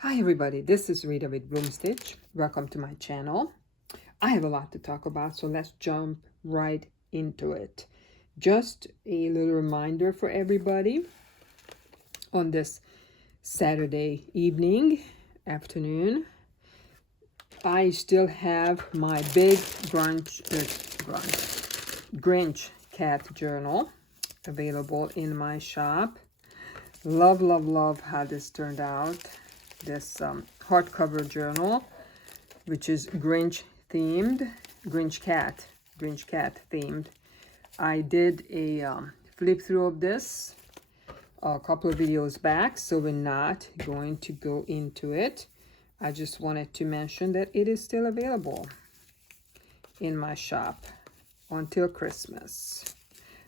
Hi everybody, this is Rita with Broom Stitch. Welcome to my channel. I have a lot to talk about, so let's jump right into it. Just a little reminder for everybody on this Saturday evening, afternoon. I still have my big Grinch cat journal available in my shop. Love, love, love how this turned out. This hardcover journal, which is Grinch themed, Grinch cat themed. I did a flip through of this a couple of videos back, so we're not going to go into it. I just wanted to mention that it is still available in my shop until Christmas.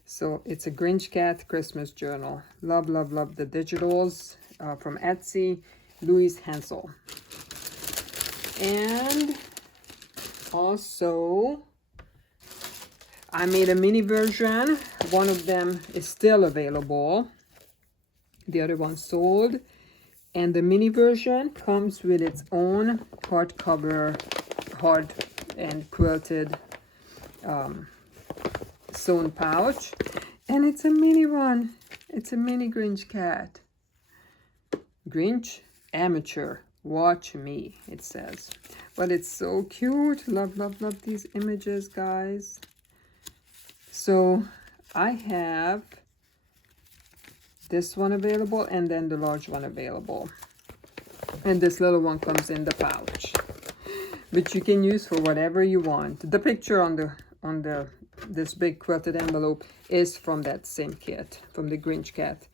So it's a Grinch cat Christmas journal. Love, love, love the digitals from Etsy. Louise Hansel. And also I made a mini version. One of them is still available. The other one sold. And the mini version comes with its own hardcover, hard and quilted sewn pouch. And it's a mini one. It's a mini Grinch cat. Grinch Amateur, watch me, it says. But it's so cute. Love, love, love these images, guys. So I have this one available and then the large one available. And this little one comes in the pouch, which you can use for whatever you want. The picture on this big quilted envelope is from that same kit, from the Grinch cat.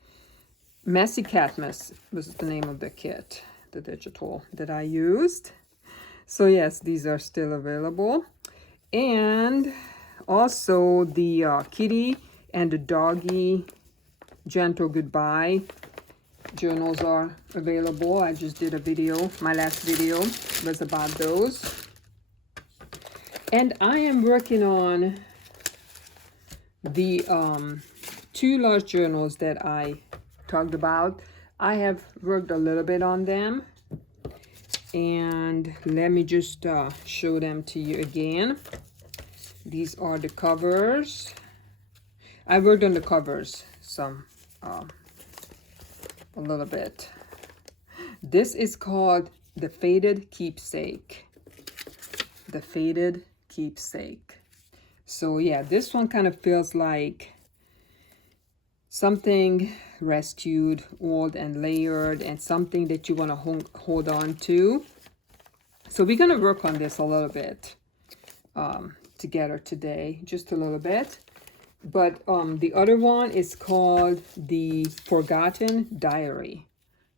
Messy Catmas was the name of the kit, the digital that I used. So yes, these are still available. And also the kitty and the doggy gentle goodbye journals are available. I just did a video. My last video was about those. And I am working on the two large journals that I talked about. I have worked a little bit on them, and let me just show them to you again. These are the covers. I worked on the covers some a little bit. This is called the Faded Keepsake. The Faded Keepsake. So yeah, this one kind of feels like something rescued, old and layered, and something that you want to hold on to. So we're going to work on this a little bit together today, just a little bit. But the other one is called the Forgotten Diary.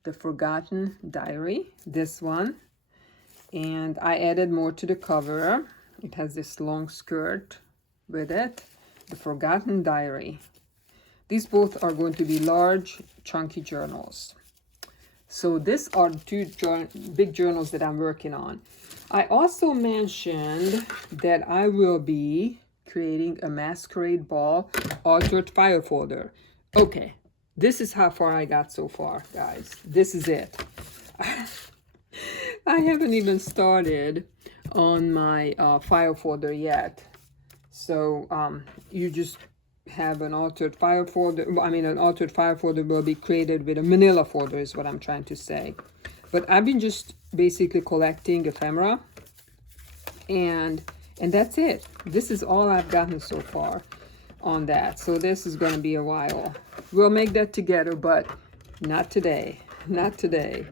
The Forgotten Diary, this one. And I added more to the cover. It has this long skirt with it. The Forgotten Diary. These both are going to be large, chunky journals. So these are the two big journals that I'm working on. I also mentioned that I will be creating a masquerade ball altered file folder. Okay, this is how far I got so far, guys. This is it. I haven't even started on my file folder yet. So you just have an altered file folder. An altered file folder will be created with a manila folder is what I'm trying to say. But I've been just basically collecting ephemera, and that's it. This is all I've gotten so far on that. So this is going to be a while. We'll make that together, but not today. Not today.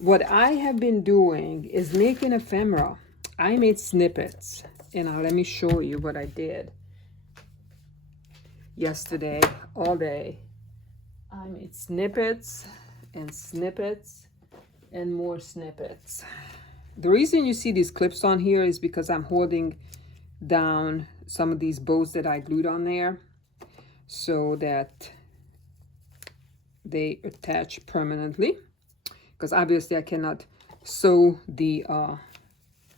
What I have been doing is making ephemera. I made snippets, and now let me show you what I did. Yesterday, all day, I made snippets and snippets and more snippets. The reason you see these clips on here is because I'm holding down some of these bows that I glued on there so that they attach permanently, because obviously I cannot sew the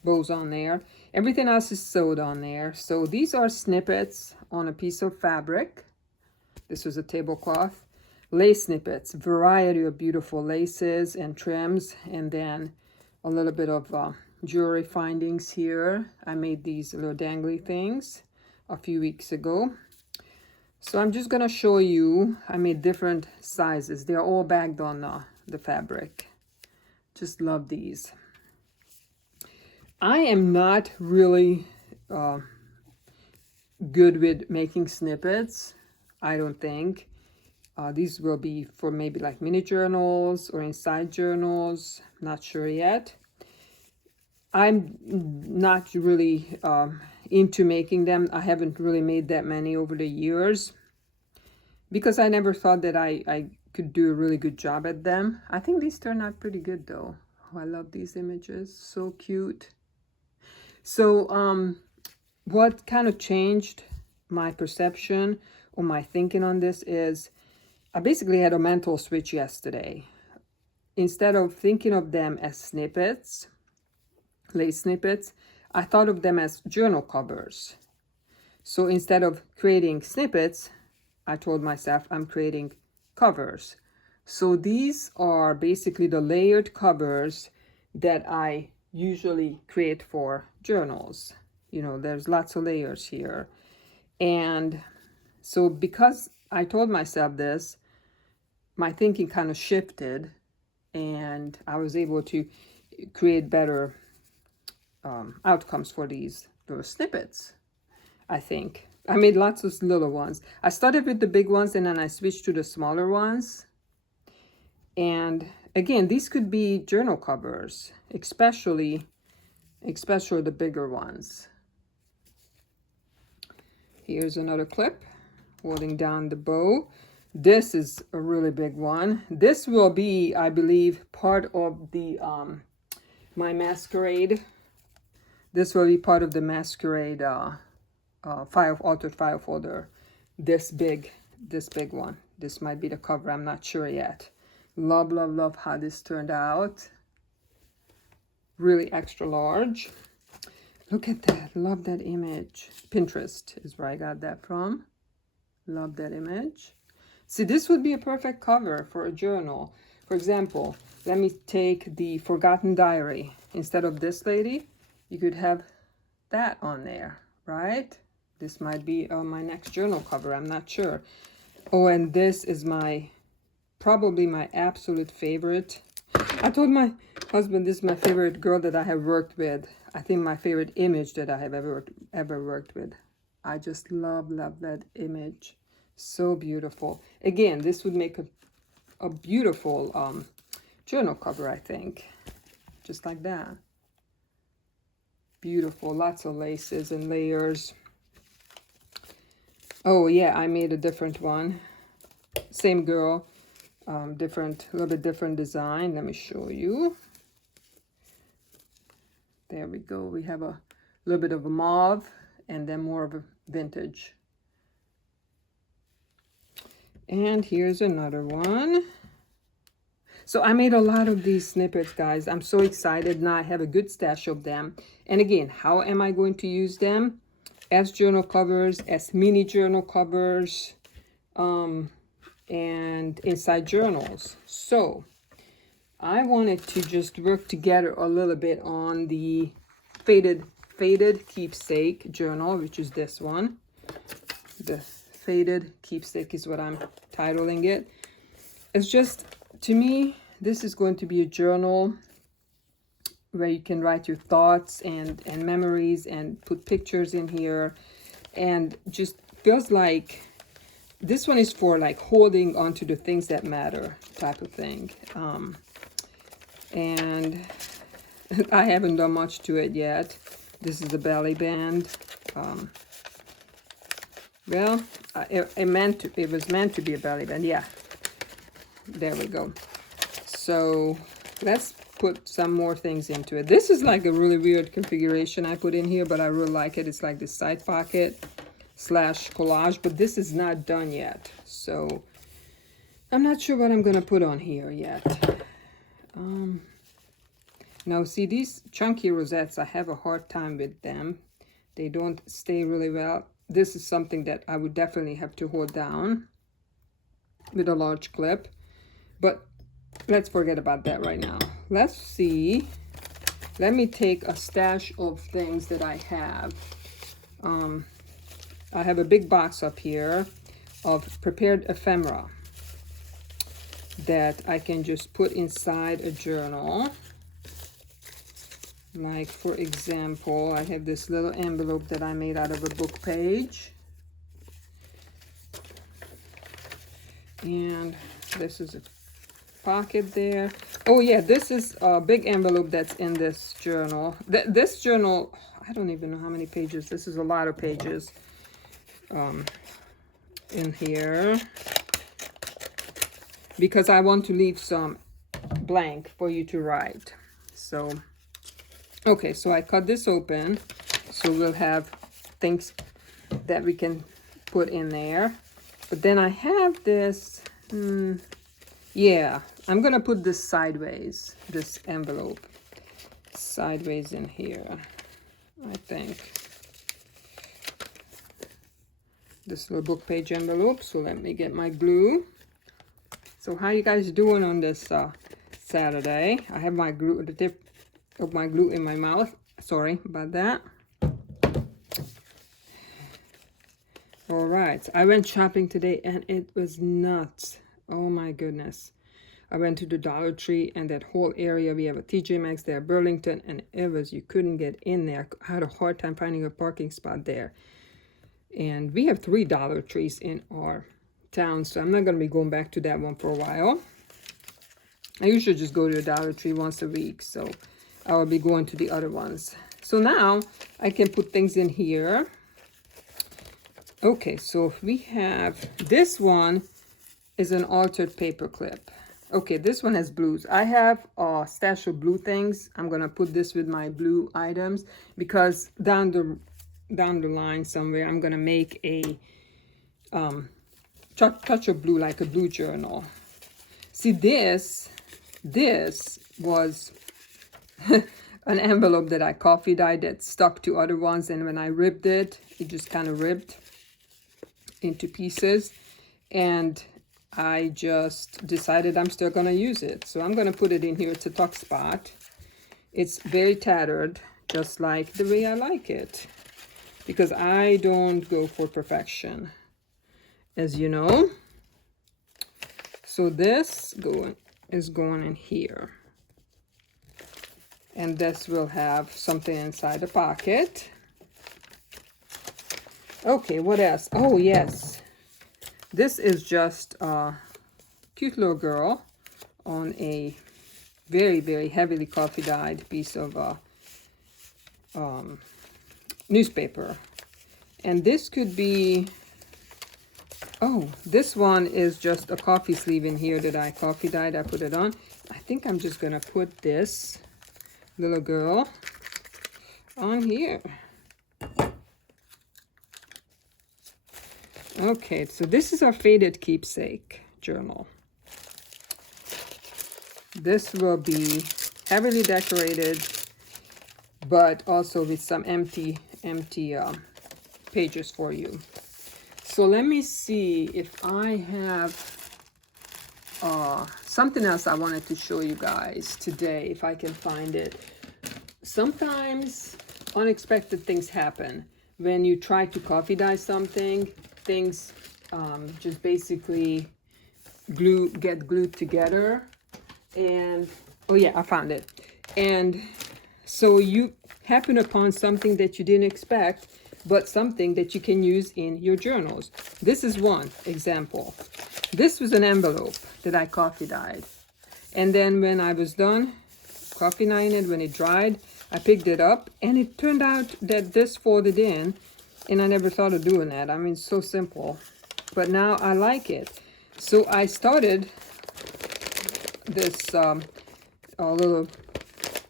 bows on there. Everything else is sewed on there. So these are snippets on a piece of fabric. This was a tablecloth lace snippets, variety of beautiful laces and trims, and then a little bit of jewelry findings here. I made these little dangly things a few weeks ago. So I'm just gonna show you, I made different sizes. They're all bagged on the fabric. Just love these. I am not really good with making snippets, I don't think. These will be for maybe like mini journals or inside journals, not sure yet. I'm not really into making them. I haven't really made that many over the years because I never thought that I could do a really good job at them. I think these turn out pretty good though. Oh, I love these images, so cute. So what kind of changed my perception or my thinking on this is I basically had a mental switch yesterday. Instead of thinking of them as snippets, lace snippets, I thought of them as journal covers. So instead of creating snippets, I told myself I'm creating covers. So these are basically the layered covers that I usually create for journals. You know, there's lots of layers here. And so because I told myself this, my thinking kind of shifted and I was able to create better outcomes for these little snippets, I think. I made lots of little ones. I started with the big ones and then I switched to the smaller ones. And again, these could be journal covers, especially the bigger ones. Here's another clip holding down the bow. This is a really big one. This will be, I believe, part of the my masquerade. This will be part of the masquerade altered file folder. This big one. This might be the cover. I'm not sure yet. Love, love, love how this turned out. Really extra large. Look at that. Love that image. Pinterest is where I got that from. Love that image. See, this would be a perfect cover for a journal. For example, let me take the Forgotten Diary. Instead of this lady, you could have that on there, right? This might be my next journal cover. I'm not sure. Oh, and this is probably my absolute favorite. I told my husband this is my favorite girl that I have worked with. I think my favorite image that I have ever worked with. I just love that image. So beautiful. Again, this would make a beautiful journal cover, I think. Just like that. Beautiful. Lots of laces and layers. Oh yeah, I made a different one. Same girl. A little bit different design. Let me show you. There we go. We have a little bit of a mauve and then more of a vintage. And here's another one. So I made a lot of these snippets, guys. I'm so excited. Now I have a good stash of them. And again, how am I going to use them? As journal covers, as mini journal covers, and inside journals. So I wanted to just work together a little bit on the faded keepsake journal, which is this one. The faded keepsake is what I'm titling it. It's just, to me, this is going to be a journal where you can write your thoughts and memories and put pictures in here, and just feels like this one is for like holding onto the things that matter type of thing. And I haven't done much to it yet. This is a belly band. Well, it was meant to be a belly band. Yeah, there we go. So let's put some more things into it. This is like a really weird configuration I put in here, but I really like it. It's like this side pocket / collage, but this is not done yet. So I'm not sure what I'm gonna put on here yet. Now see, these chunky rosettes, I have a hard time with them. They don't stay really well. This is something that I would definitely have to hold down. with a large clip. But let's forget about that right now. Let's see. Let me take a stash of things that I have. I have a big box up here of prepared ephemera that I can just put inside a journal. Like, for example, I have this little envelope that I made out of a book page. And this is a pocket there. Oh yeah, this is a big envelope that's in this journal. This journal, I don't even know how many pages. This is a lot of pages in here, because I want to leave some blank for you to write. So, okay, so I cut this open, so we'll have things that we can put in there. But then I have this, yeah, I'm gonna put this sideways, this envelope, sideways in here, I think. This little book page envelope, so let me get my glue. So how you guys doing on this Saturday? I have my glue, the tip of my glue in my mouth. Sorry about that. All right, I went shopping today and it was nuts. Oh my goodness. I went to the Dollar Tree and that whole area, we have a TJ Maxx there, Burlington, and it was, you couldn't get in there. I had a hard time finding a parking spot there. And we have 3 Dollar Trees in our town, so I'm not going to be going back to that one for a while. I usually just go to the Dollar Tree once a week, so I will be going to the other ones. So now I can put things in here. Okay, so we have, this one is an altered paper clip. Okay, this one has blues. I have a stash of blue things. I'm going to put this with my blue items, because down the line somewhere, I'm going to make a touch of blue, like a blue journal. See, this was an envelope that I coffee dyed that stuck to other ones, and when I ripped it, it just kind of ripped into pieces, and I just decided I'm still going to use it. So I'm going to put it in here. It's a tuck spot. It's very tattered, just like the way I like it, because I don't go for perfection, as you know. So this is going in here. And this will have something inside the pocket. Okay, what else? Oh, yes. This is just a cute little girl on a very, very heavily coffee dyed piece of newspaper. And this could be, oh, this one is just a coffee sleeve in here that I coffee dyed. I put it on. I think I'm just going to put this little girl on here. Okay, so this is our faded keepsake journal. This will be heavily decorated, but also with some empty pages for you. So let me see if I have something else I wanted to show you guys today, if I can find it. Sometimes unexpected things happen. When you try to coffee dye something, things just basically get glued together. And oh yeah, I found it. And so you happen upon something that you didn't expect, but something that you can use in your journals. This is one example. This was an envelope that I coffee dyed. And then when I was done coffee dyeing it, when it dried, I picked it up, and it turned out that this folded in, and I never thought of doing that. I mean, it's so simple, but now I like it. So I started this little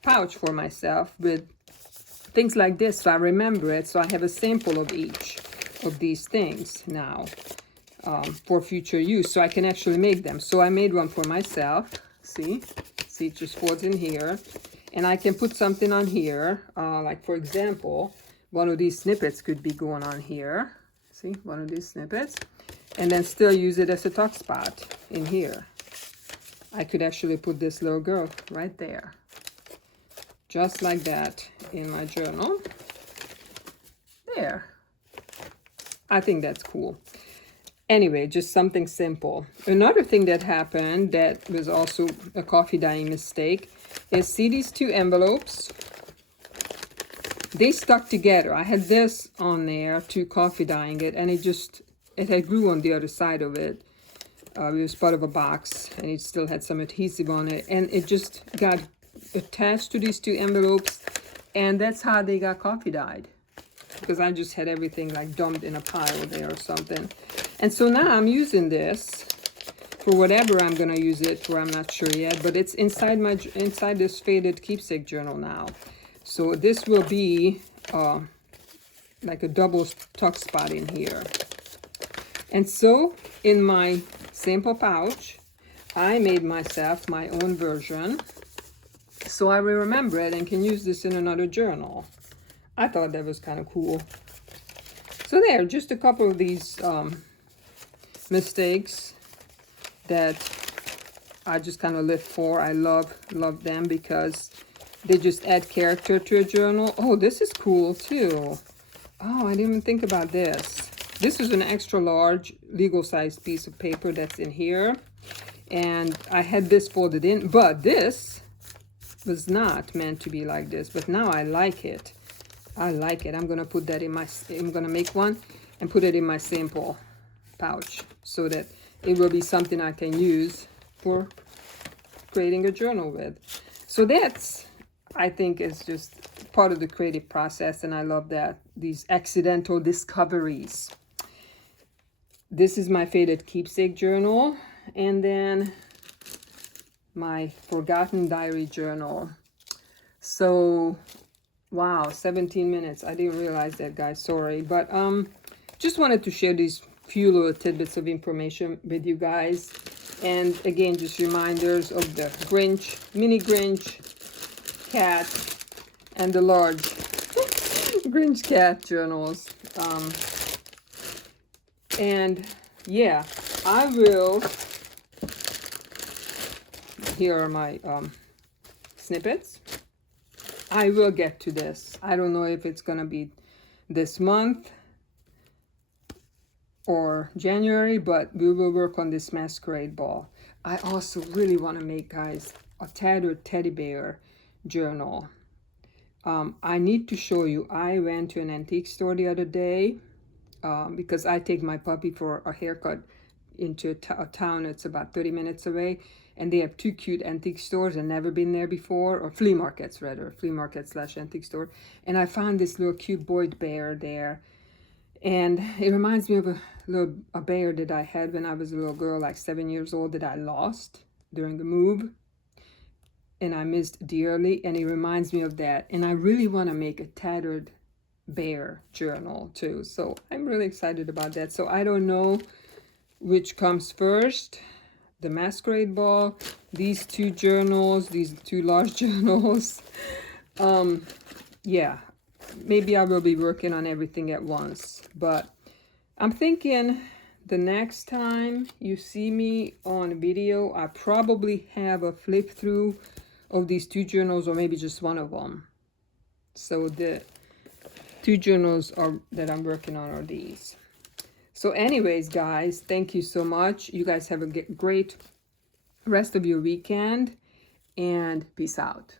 pouch for myself with things like this, so I remember it. So I have a sample of each of these things now for future use, so I can actually make them. So I made one for myself. See, it just folds in here, and I can put something on here, like for example, one of these snippets could be going on here. See, one of these snippets. and then still use it as a tuck spot in here. I could actually put this little girl right there, just like that, in my journal. There. I think that's cool. Anyway, just something simple. Another thing that happened that was also a coffee dyeing mistake is, see these two envelopes? They stuck together. I had this on there to coffee dyeing it, and it had glue on the other side of it. It was part of a box, and it still had some adhesive on it, and it just got attached to these two envelopes, and that's how they got coffee dyed, because I just had everything like dumped in a pile there or something. And so now I'm using this for whatever I'm gonna use it for. I'm not sure yet, but it's inside this faded keepsake journal now. So this will be like a double tuck spot in here. And so in my sample pouch, I made myself my own version, so I will remember it and can use this in another journal. I thought that was kind of cool. So there, just a couple of these mistakes that I just kind of live for. I love them because they just add character to a journal. Oh, this is cool too. Oh, I didn't even think about this. This is an extra large legal size piece of paper that's in here. And I had this folded in, but this was not meant to be like this. But now I like it. I like it. I'm gonna put that in I'm gonna make one and put it in my sample pouch so that it will be something I can use for creating a journal with. So that's, I think, is just part of the creative process, and I love that, these accidental discoveries. This is my faded keepsake journal, and then my forgotten diary journal. So wow, 17 minutes. I didn't realize that, guys. Sorry, but just wanted to share these few little tidbits of information with you guys. And again, just reminders of the Grinch, mini Grinch cat, and the large Grinch cat journals. And yeah, I will, here are my snippets. I will get to this. I don't know if it's gonna be this month or January, but we will work on this masquerade ball. I also really want to make, guys, a tattered teddy bear journal. I need to show you, I went to an antique store the other day because I take my puppy for a haircut into a town that's about 30 minutes away, and they have two cute antique stores. I've never been there before, or flea markets rather, flea market / antique store. And I found this little cute boy bear there, and it reminds me of a bear that I had when I was a little girl, like 7 years old, that I lost during the move, and I missed dearly, and it reminds me of that. And I really want to make a tattered bear journal too, so I'm really excited about that. So I don't know which comes first, the masquerade ball, these two journals, these two large journals. Yeah, maybe I will be working on everything at once, but I'm thinking the next time you see me on video, I probably have a flip through of these two journals, or maybe just one of them. So the two journals that I'm working on are these. So anyways, guys, thank you so much. You guys have a great rest of your weekend, and peace out.